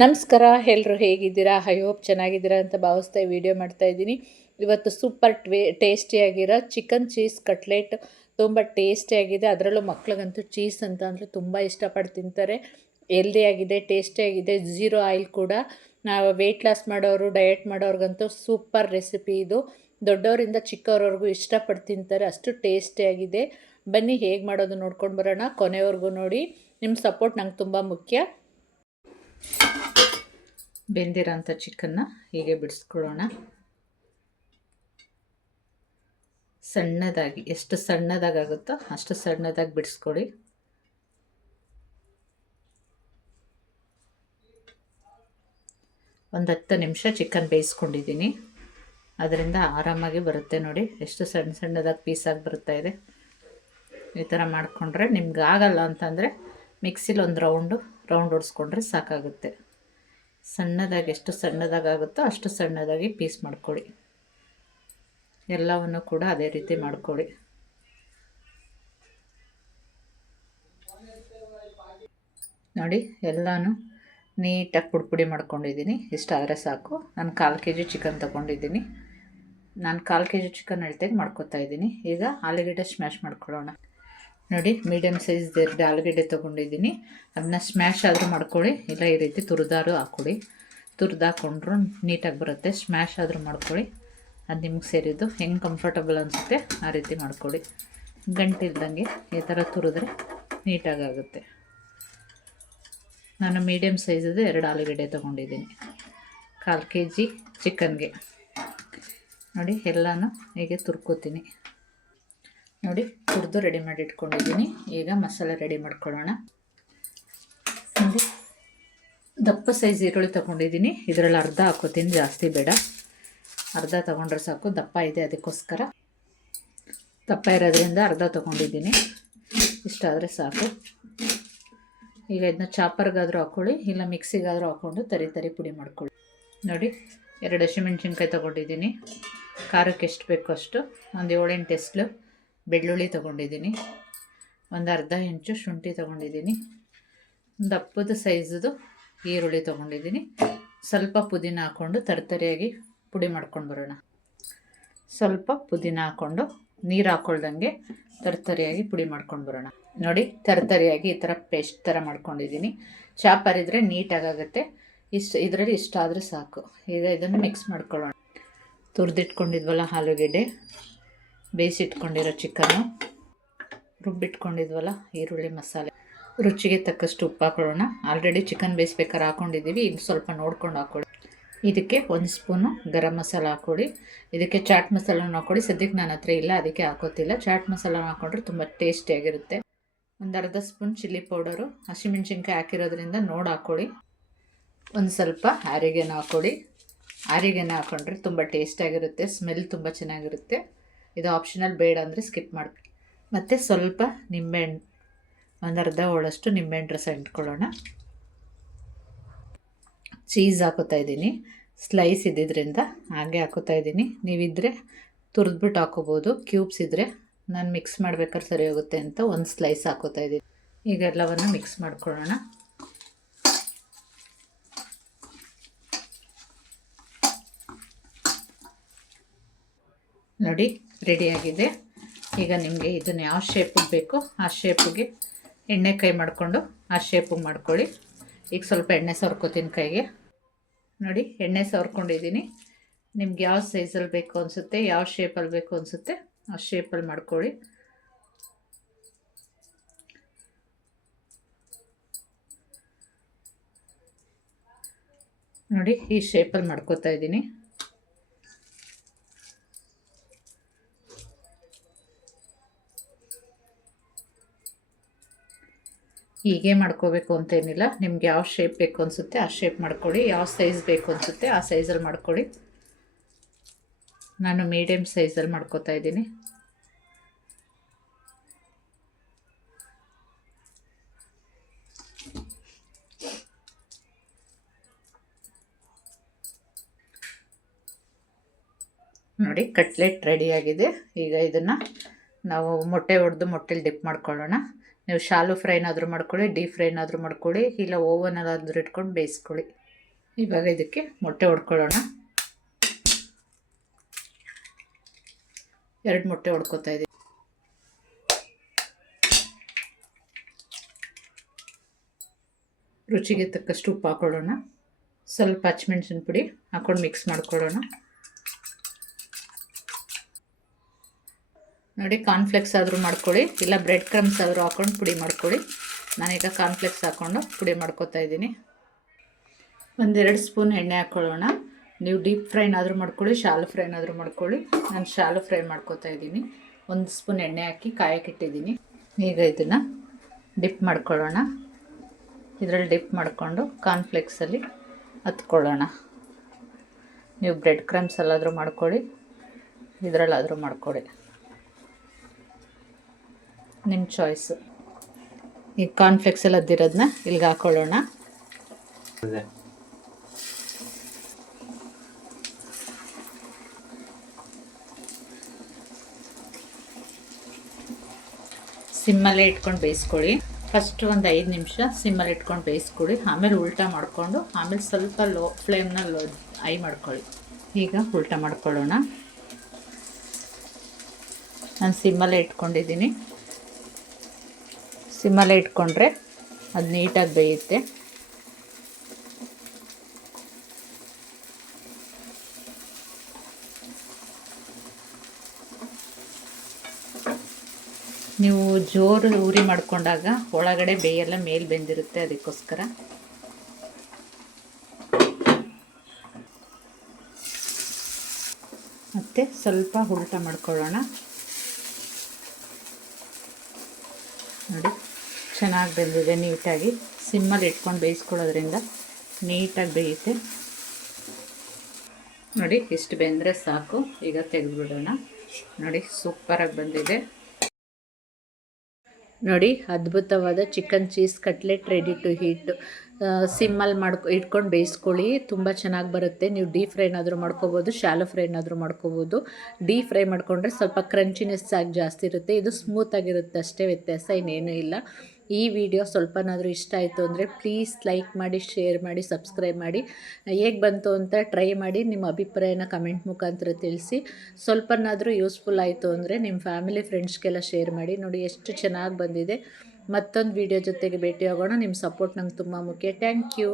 ನಮಸ್ಕಾರ, ಎಲ್ಲರೂ ಹೇಗಿದ್ದೀರಾ? ಐ ಹೋಪ್ ಚೆನ್ನಾಗಿದ್ದೀರಾ ಅಂತ ಭಾವಿಸ್ತಾ ವಿಡಿಯೋ ಮಾಡ್ತಾ ಇದ್ದೀನಿ. ಇವತ್ತು ಸೂಪರ್ ಟೇಸ್ಟಿಯಾಗಿರೋ ಚಿಕನ್ ಚೀಸ್ ಕಟ್ಲೆಟ್ ತುಂಬ ಟೇಸ್ಟಿಯಾಗಿದೆ. ಅದರಲ್ಲೂ ಮಕ್ಳಿಗಂತೂ ಚೀಸ್ ಅಂತ ಅಂದರೆ ತುಂಬ ಇಷ್ಟಪಟ್ಟು ತಿಂತಾರೆ. ಹೆಲ್ದಿಯಾಗಿದೆ, ಟೇಸ್ಟಿಯಾಗಿದೆ, ಝೀರೋ ಆಯಿಲ್ ಕೂಡ. ನಾವು ವೆಯ್ಟ್ ಲಾಸ್ ಮಾಡೋರು, ಡಯಟ್ ಮಾಡೋರ್ಗಂತೂ ಸೂಪರ್ ರೆಸಿಪಿ ಇದು. ದೊಡ್ಡವರಿಂದ ಚಿಕ್ಕವರವರೆಗೂ ಇಷ್ಟಪಟ್ಟು ತಿಂತಾರೆ, ಅಷ್ಟು ಟೇಸ್ಟಿಯಾಗಿದೆ. ಬನ್ನಿ ಹೇಗೆ ಮಾಡೋದು ನೋಡ್ಕೊಂಡು ಬರೋಣ. ಕೊನೆವರೆಗೂ ನೋಡಿ. ನಿಮ್ಮ ಸಪೋರ್ಟ್ ನಂಗೆ ತುಂಬ ಮುಖ್ಯ. ಬೆಂದಿರೋಂಥ ಚಿಕನ್ನ ಹೀಗೆ ಬಿಡಿಸ್ಕೊಳ್ಳೋಣ. ಸಣ್ಣದಾಗಿ, ಎಷ್ಟು ಸಣ್ಣದಾಗುತ್ತೋ ಅಷ್ಟು ಸಣ್ಣದಾಗಿ ಬಿಡಿಸ್ಕೊಳ್ಳಿ. ಒಂದು 10 ನಿಮಿಷ ಚಿಕನ್ ಬೇಯಿಸ್ಕೊಂಡಿದ್ದೀನಿ. ಅದರಿಂದ ಆರಾಮಾಗಿ ಬರುತ್ತೆ ನೋಡಿ. ಎಷ್ಟು ಸಣ್ಣದಾಗಿ ಪೀಸಾಗಿ ಬರ್ತಾ ಇದೆ. ಈ ಥರ ಮಾಡಿಕೊಂಡ್ರೆ ನಿಮ್ಗೆ ಆಗಲ್ಲ ಅಂತಂದರೆ ಮಿಕ್ಸಿಲಿ ಒಂದು ರೌಂಡ್ ಹೊಡಿಸ್ಕೊಂಡ್ರೆ ಸಾಕಾಗುತ್ತೆ. ಸಣ್ಣದಾಗಿ, ಎಷ್ಟು ಸಣ್ಣದಾಗುತ್ತೋ ಅಷ್ಟು ಸಣ್ಣದಾಗಿ ಪೀಸ್ ಮಾಡ್ಕೊಳ್ಳಿ. ಎಲ್ಲವನ್ನು ಕೂಡ ಅದೇ ರೀತಿ ಮಾಡ್ಕೊಳ್ಳಿ. ನೋಡಿ, ಎಲ್ಲನೂ ನೀಟಾಗಿ ಪುಡಿ ಮಾಡ್ಕೊಂಡಿದ್ದೀನಿ. ಇಷ್ಟಾದರೆ ಸಾಕು. ನಾನು 1/4 kg ಚಿಕನ್ ತೊಗೊಂಡಿದ್ದೀನಿ. ನಾನು 1/4 kg ಚಿಕನ್ ಅಳತೆಗೆ ಮಾಡ್ಕೊತಾ ಇದ್ದೀನಿ. ಈಗ ಆಲೂಗಡ್ಡೆ ಸ್ಮ್ಯಾಶ್ ಮಾಡ್ಕೊಳ್ಳೋಣ. ನೋಡಿ, ಮೀಡಿಯಮ್ ಸೈಜ್ 2 ಆಲೂಗಡ್ಡೆ ತೊಗೊಂಡಿದ್ದೀನಿ. ಅದನ್ನ ಸ್ಮ್ಯಾಶ್ ಆದರೂ ಮಾಡ್ಕೊಳ್ಳಿ, ಇಲ್ಲ ಈ ರೀತಿ ತುರಿದಾರು ಹಾಕ್ಕೊಳ್ಳಿ. ತುರಿದು ಹಾಕ್ಕೊಂಡ್ರು ನೀಟಾಗಿ ಬರುತ್ತೆ. ಸ್ಮ್ಯಾಶ್ ಆದರೂ ಮಾಡ್ಕೊಳ್ಳಿ, ಅದು ನಿಮ್ಗೆ ಸೇರಿದ್ದು ಹೆಂಗೆ ಕಂಫರ್ಟಬಲ್ ಅನಿಸುತ್ತೆ ಆ ರೀತಿ ಮಾಡ್ಕೊಳ್ಳಿ. ಗಂಟಿಲ್ದಂಗೆ ಈ ಥರ ತುರಿದ್ರೆ ನೀಟಾಗುತ್ತೆ. ನಾನು ಮೀಡಿಯಮ್ ಸೈಜದು 2 ಆಲೂಗಡ್ಡೆ ತೊಗೊಂಡಿದ್ದೀನಿ 1/4 kg ಚಿಕನ್ಗೆ. ನೋಡಿ, ಎಲ್ಲನೂ ಹೀಗೆ ತುರ್ಕೋತೀನಿ. ನೋಡಿ, ತುರಿದು ರೆಡಿ ಮಾಡಿ ಇಟ್ಕೊಂಡಿದ್ದೀನಿ. ಈಗ ಮಸಾಲೆ ರೆಡಿ ಮಾಡ್ಕೊಳ್ಳೋಣ. ನೋಡಿ, ದಪ್ಪ ಸೈಜ್ ಈರುಳ್ಳಿ ತೊಗೊಂಡಿದ್ದೀನಿ. ಇದರಲ್ಲಿ ಅರ್ಧ ಹಾಕೋತೀನಿ, ಜಾಸ್ತಿ ಬೇಡ. ಅರ್ಧ ತೊಗೊಂಡ್ರೆ ಸಾಕು, ದಪ್ಪ ಇದೆ ಅದಕ್ಕೋಸ್ಕರ. ದಪ್ಪ ಇರೋದ್ರಿಂದ ಅರ್ಧ ತೊಗೊಂಡಿದ್ದೀನಿ. ಇಷ್ಟಾದರೆ ಸಾಕು. ಈಗ ಇದನ್ನ ಚಾಪರ್ಗಾದರೂ ಹಾಕ್ಕೊಳ್ಳಿ, ಇಲ್ಲ ಮಿಕ್ಸಿಗಾದರೂ ಹಾಕ್ಕೊಂಡು ತರಿ ಪುಡಿ ಮಾಡ್ಕೊಳ್ಳಿ. ನೋಡಿ, 2 ಹಸಿಮೆಣ್ಸಿನ್ಕಾಯಿ ತೊಗೊಂಡಿದ್ದೀನಿ. ಖಾರಕ್ಕೆ ಎಷ್ಟು ಬೇಕೋ ಅಷ್ಟು. ಒಂದು 7-8 ಎಸ್ಲು ಬೆಳ್ಳುಳ್ಳಿ ತೊಗೊಂಡಿದ್ದೀನಿ. ಒಂದು ಅರ್ಧ ಇಂಚು ಶುಂಠಿ ತೊಗೊಂಡಿದ್ದೀನಿ. ಒಂದು ದಪ್ಪದ ಸೈಜದು ಈರುಳ್ಳಿ ತೊಗೊಂಡಿದ್ದೀನಿ. ಸ್ವಲ್ಪ ಪುದೀನ ಹಾಕ್ಕೊಂಡು ತರಿಯಾಗಿ ಪುಡಿ ಮಾಡ್ಕೊಂಡು ಬರೋಣ. ಸ್ವಲ್ಪ ಪುದೀನ ಹಾಕ್ಕೊಂಡು ನೀರು ಹಾಕ್ಕೊಳ್ದಂಗೆ ತರಿಯಾಗಿ ಪುಡಿ ಮಾಡ್ಕೊಂಡು ಬರೋಣ. ನೋಡಿ, ತರಿಯಾಗಿ ಈ ಥರ ಪೇಸ್ಟ್ ಥರ ಮಾಡ್ಕೊಂಡಿದ್ದೀನಿ. ಚಾಪರ್ ಇದ್ದರೆ ನೀಟಾಗುತ್ತೆ. ಇದರಲ್ಲಿ ಇಷ್ಟಾದರೆ ಸಾಕು. ಈಗ ಇದನ್ನು ಮಿಕ್ಸ್ ಮಾಡ್ಕೊಳ್ಳೋಣ. ತುರಿದಿಟ್ಕೊಂಡಿದ್ವಲ್ಲ ಆಲೂಗೆಡ್ಡೆ, ಬೇಯಿಸಿಟ್ಕೊಂಡಿರೋ ಚಿಕನ್ನು, ರುಬ್ಬಿಟ್ಕೊಂಡಿದ್ವಲ್ಲ ಈರುಳ್ಳಿ, ಮಸಾಲೆ, ರುಚಿಗೆ ತಕ್ಕಷ್ಟು ಉಪ್ಪು ಹಾಕೊಳ್ಳೋಣ. ಆಲ್ರೆಡಿ ಚಿಕನ್ ಬೇಯಿಸ್ಬೇಕಾದ್ರೆ ಹಾಕ್ಕೊಂಡಿದ್ದೀವಿ. ಈಗ ಸ್ವಲ್ಪ ನೋಡ್ಕೊಂಡು ಹಾಕ್ಕೊಳ್ಳಿ. ಇದಕ್ಕೆ 1 ಸ್ಪೂನು ಗರಂ ಮಸಾಲ ಹಾಕ್ಕೊಳ್ಳಿ. ಇದಕ್ಕೆ ಚಾಟ್ ಮಸಾಲನ ಹಾಕ್ಕೊಳ್ಳಿ. ಸದ್ಯಕ್ಕೆ ನನ್ನ ಹತ್ರ ಇಲ್ಲ, ಅದಕ್ಕೆ ಹಾಕೋತಿಲ್ಲ. ಚಾಟ್ ಮಸಾಲ ಹಾಕ್ಕೊಂಡ್ರೆ ತುಂಬ ಟೇಸ್ಟಿಯಾಗಿರುತ್ತೆ. ಒಂದು ಅರ್ಧ ಸ್ಪೂನ್ ಚಿಲ್ಲಿ ಪೌಡರು, ಹಸಿಮೆಣ್ಸಿನ್ಕಾಯಿ ಹಾಕಿರೋದ್ರಿಂದ ನೋಡಿ ಹಾಕ್ಕೊಳ್ಳಿ. ಒಂದು ಸ್ವಲ್ಪ ಆರಿಗೆನ ಹಾಕ್ಕೊಳ್ಳಿ. ಆರಿಗೆನ ಹಾಕ್ಕೊಂಡ್ರೆ ತುಂಬ ಟೇಸ್ಟಿಯಾಗಿರುತ್ತೆ, ಸ್ಮೆಲ್ ತುಂಬ ಚೆನ್ನಾಗಿರುತ್ತೆ. ಇದು ಆಪ್ಷನಲ್, ಬೇಡ ಅಂದರೆ ಸ್ಕಿಪ್ ಮಾಡಿ. ಮತ್ತು ಸ್ವಲ್ಪ ನಿಂಬೆಹಣ್ಣು, ಒಂದು ಅರ್ಧ ಹೋಳಷ್ಟು ನಿಂಬೆಹಣ್ಣು ರಸ ಇಟ್ಕೊಳ್ಳೋಣ. ಚೀಸ್ ಹಾಕೋತಾ ಇದ್ದೀನಿ. ಸ್ಲೈಸ್ ಇದ್ದಿದ್ದರಿಂದ ಹಾಗೆ ಹಾಕೋತಾ ಇದ್ದೀನಿ. ನೀವಿದ್ದರೆ ತುರಿದ್ಬಿಟ್ಟು ಹಾಕೋಬೋದು. ಕ್ಯೂಬ್ಸ್ ಇದ್ದರೆ ನಾನು ಮಿಕ್ಸ್ ಮಾಡ್ಬೇಕಾದ್ರೆ ಸರಿ ಹೋಗುತ್ತೆ ಅಂತ ಒಂದು ಸ್ಲೈಸ್ ಹಾಕೋತಾ ಇದ್ದೀನಿ. ಈಗ ಎಲ್ಲವನ್ನು ಮಿಕ್ಸ್ ಮಾಡ್ಕೊಳ್ಳೋಣ. ನೋಡಿ, ರೆಡಿಯಾಗಿದೆ. ಈಗ ನಿಮಗೆ ಇದನ್ನು ಯಾವ ಶೇಪಿಗೆ ಬೇಕೋ ಆ ಶೇಪಿಗೆ ಎಣ್ಣೆ ಕೈ ಮಾಡಿಕೊಂಡು ಆ ಶೇಪಿಗೆ ಮಾಡ್ಕೊಳ್ಳಿ. ಈಗ ಸ್ವಲ್ಪ ಎಣ್ಣೆ ಸವರ್ಕೋತೀನಿ ಕೈಗೆ. ನೋಡಿ, ಎಣ್ಣೆ ಸವರ್ಕೊಂಡಿದ್ದೀನಿ. ನಿಮ್ಗೆ ಯಾವ ಸೈಜಲ್ಲಿ ಬೇಕು ಅನಿಸುತ್ತೆ, ಯಾವ ಶೇಪಲ್ಲಿ ಬೇಕು ಅನಿಸುತ್ತೆ ಆ ಶೇಪಲ್ಲಿ ಮಾಡ್ಕೊಳ್ಳಿ. ನೋಡಿ, ಈ ಶೇಪಲ್ಲಿ ಮಾಡ್ಕೋತಾ ಇದ್ದೀನಿ. ಹೀಗೆ ಮಾಡ್ಕೋಬೇಕು ಅಂತೇನಿಲ್ಲ. ನಿಮ್ಗೆ ಯಾವ ಶೇಪ್ ಬೇಕು ಅನಿಸುತ್ತೆ ಆ ಶೇಪ್ ಮಾಡ್ಕೊಳ್ಳಿ. ಯಾವ ಸೈಜ್ ಬೇಕು ಅನಿಸುತ್ತೆ ಆ ಸೈಜಲ್ಲಿ ಮಾಡ್ಕೊಳ್ಳಿ. ನಾನು ಮೀಡಿಯಮ್ ಸೈಜಲ್ಲಿ ಮಾಡ್ಕೋತಾ ಇದ್ದೀನಿ. ನೋಡಿ, ಕಟ್ಲೆಟ್ ರೆಡಿಯಾಗಿದೆ. ಈಗ ಇದನ್ನು ನಾವು ಮೊಟ್ಟೆ ಹೊಡೆದು ಮೊಟ್ಟೆಲಿ ಡಿಪ್ ಮಾಡ್ಕೊಳ್ಳೋಣ. ನೀವು ಶಾಲು ಫ್ರೈನಾದರೂ ಮಾಡ್ಕೊಳ್ಳಿ, ಡೀಪ್ ಫ್ರೈನಾದರೂ ಮಾಡ್ಕೊಳ್ಳಿ, ಇಲ್ಲ ಓವನಲ್ಲಾದರೂ ಇಟ್ಕೊಂಡು ಬೇಯಿಸ್ಕೊಳ್ಳಿ. ಇವಾಗ ಇದಕ್ಕೆ ಮೊಟ್ಟೆ ಹೊಡ್ಕೊಳ್ಳೋಣ. 2 ಮೊಟ್ಟೆ ಹೊಡ್ಕೊತಾ ಇದ್ದೀನಿ. ರುಚಿಗೆ ತಕ್ಕಷ್ಟು ಉಪ್ಪು ಹಾಕೊಳ್ಳೋಣ. ಸ್ವಲ್ಪ ಹಸಿಮೆಣಸಿನ ಪುಡಿ ಹಾಕೊಂಡು ಮಿಕ್ಸ್ ಮಾಡ್ಕೊಳ್ಳೋಣ. ನೋಡಿ, ಕಾರ್ನ್ಫ್ಲೆಕ್ಸ್ ಆದರೂ ಮಾಡ್ಕೊಳ್ಳಿ, ಇಲ್ಲ ಬ್ರೆಡ್ ಕ್ರಮ್ಸ್ ಆದರೂ ಹಾಕೊಂಡು ಪುಡಿ ಮಾಡ್ಕೊಳ್ಳಿ. ನಾನೀಗ ಕಾರ್ನ್ಫ್ಲೆಕ್ಸ್ ಹಾಕ್ಕೊಂಡು ಪುಡಿ ಮಾಡ್ಕೊತಾ ಇದ್ದೀನಿ. 1-2 ಸ್ಪೂನ್ ಎಣ್ಣೆ ಹಾಕ್ಕೊಳ್ಳೋಣ. ನೀವು ಡೀಪ್ ಫ್ರೈನಾದರೂ ಮಾಡ್ಕೊಳ್ಳಿ, ಶಾಲು ಫ್ರೈನಾದರೂ ಮಾಡ್ಕೊಳ್ಳಿ. ನಾನು ಶಾಲು ಫ್ರೈ ಮಾಡ್ಕೊತಾ ಇದ್ದೀನಿ. 1 ಸ್ಪೂನ್ ಎಣ್ಣೆ ಹಾಕಿ ಕಾಯಕ್ಕಿಟ್ಟಿದ್ದೀನಿ. ಈಗ ಇದನ್ನು ಡಿಪ್ ಮಾಡ್ಕೊಳ್ಳೋಣ. ಇದರಲ್ಲಿ ಡಿಪ್ ಮಾಡಿಕೊಂಡು ಕಾರ್ನ್ಫ್ಲೆಕ್ಸಲ್ಲಿ ಹತ್ಕೊಳ್ಳೋಣ. ನೀವು ಬ್ರೆಡ್ ಕ್ರಮ್ಸಲ್ಲಾದರೂ ಮಾಡ್ಕೊಳ್ಳಿ, ಇದರಲ್ಲಾದರೂ ಮಾಡ್ಕೊಳ್ಳಿ, ನಿಮ್ಮ ಚಾಯ್ಸು. ಈ ಕಾರ್ನ್ಫ್ಲೆಕ್ಸಲ್ಲಿ ಅದ್ದಿರೋದನ್ನ ಇಲ್ಲಿಗೆ ಹಾಕ್ಕೊಳ್ಳೋಣ. ಸಿಮ್ಮಲ್ಲೇ ಇಟ್ಕೊಂಡು ಬೇಯಿಸ್ಕೊಳ್ಳಿ. ಫಸ್ಟ್ ಒಂದು 5 ನಿಮಿಷ ಸಿಮ್ಮಲ್ಲಿ ಇಟ್ಕೊಂಡು ಬೇಯಿಸ್ಕೊಳ್ಳಿ. ಆಮೇಲೆ ಉಲ್ಟಾ ಮಾಡಿಕೊಂಡು ಆಮೇಲೆ ಸ್ವಲ್ಪ ಲೋ ಫ್ಲೇಮ್ನಲ್ಲಿ ಹೈ ಮಾಡ್ಕೊಳ್ಳಿ. ಈಗ ಉಲ್ಟಾ ಮಾಡ್ಕೊಳ್ಳೋಣ. ನಾನು ಸಿಮ್ಮಲ್ಲೇ ಇಟ್ಕೊಂಡಿದ್ದೀನಿ. ಸಿಮ್ಮಲ್ಲೇ ಇಟ್ಕೊಂಡ್ರೆ ಅದು ನೀಟಾಗಿ ಬೇಯುತ್ತೆ. ನೀವು ಜೋರು ಉರಿ ಮಾಡ್ಕೊಂಡಾಗ ಒಳಗಡೆ ಬೇಯೆಲ್ಲ ಮೇಲೆ ಬೆಂದಿರುತ್ತೆ, ಅದಕ್ಕೋಸ್ಕರ. ಮತ್ತು ಸ್ವಲ್ಪ ಉಲ್ಟಾ ಮಾಡ್ಕೊಳ್ಳೋಣ. ನೋಡಿ, ಚೆನ್ನಾಗಿ ಬೆಂದಿದೆ ನೀಟಾಗಿ. ಸಿಮ್ಮಲ್ಲಿ ಇಟ್ಕೊಂಡು ಬೇಯಿಸ್ಕೊಳ್ಳೋದ್ರಿಂದ ನೀಟಾಗಿ ಬೇಯುತ್ತೆ. ನೋಡಿ, ಇಷ್ಟು ಬೆಂದರೆ ಸಾಕು. ಈಗ ತೆಗೆದುಬಿಡೋಣ. ನೋಡಿ, ಸೂಪರಾಗಿ ಬಂದಿದೆ. ನೋಡಿ, ಅದ್ಭುತವಾದ chicken cheese cutlet ready to heat. ಸಿಮ್ಮಲ್ಲಿ ಇಟ್ಕೊಂಡು ಬೇಯಿಸ್ಕೊಳ್ಳಿ, ತುಂಬ ಚೆನ್ನಾಗಿ ಬರುತ್ತೆ. ನೀವು ಡೀಪ್ ಫ್ರೈನಾದರೂ ಮಾಡ್ಕೋಬೋದು, ಶಾಲೋ ಫ್ರೈನಾದರೂ ಮಾಡ್ಕೋಬೋದು. ಡೀಪ್ ಫ್ರೈ ಮಾಡಿಕೊಂಡ್ರೆ ಸ್ವಲ್ಪ ಕ್ರಂಚಿನೆಸ್ ಆಗಿ ಜಾಸ್ತಿ ಇರುತ್ತೆ. ಇದು ಸ್ಮೂತಾಗಿರುತ್ತೆ, ಅಷ್ಟೇ ವ್ಯತ್ಯಾಸ, ಇನ್ನೇನೂ ಇಲ್ಲ. ಈ ವಿಡಿಯೋ ಸ್ವಲ್ಪನಾದರೂ ಇಷ್ಟ ಆಯಿತು ಅಂದರೆ ಪ್ಲೀಸ್ ಲೈಕ್ ಮಾಡಿ, ಶೇರ್ ಮಾಡಿ, ಸಬ್ಸ್ಕ್ರೈಬ್ ಮಾಡಿ. ಹೇಗೆ ಬಂತು ಅಂತ ಟ್ರೈ ಮಾಡಿ ನಿಮ್ಮ ಅಭಿಪ್ರಾಯನ ಕಮೆಂಟ್ ಮುಖಾಂತರ ತಿಳಿಸಿ. ಸ್ವಲ್ಪನಾದರೂ ಯೂಸ್ಫುಲ್ ಆಯಿತು ಅಂದರೆ ನಿಮ್ಮ ಫ್ಯಾಮಿಲಿ ಫ್ರೆಂಡ್ಸ್ಗೆಲ್ಲ ಶೇರ್ ಮಾಡಿ. ನೋಡಿ, ಎಷ್ಟು ಚೆನ್ನಾಗಿ ಬಂದಿದೆ. ಮತ್ತೊಂದು ವಿಡಿಯೋ ಜೊತೆಗೆ ಭೇಟಿಯಾಗೋಣ. ನಿಮ್ಮ ಸಪೋರ್ಟ್ ನಂಗೆ ತುಂಬ ಮುಖ್ಯ. Thank you.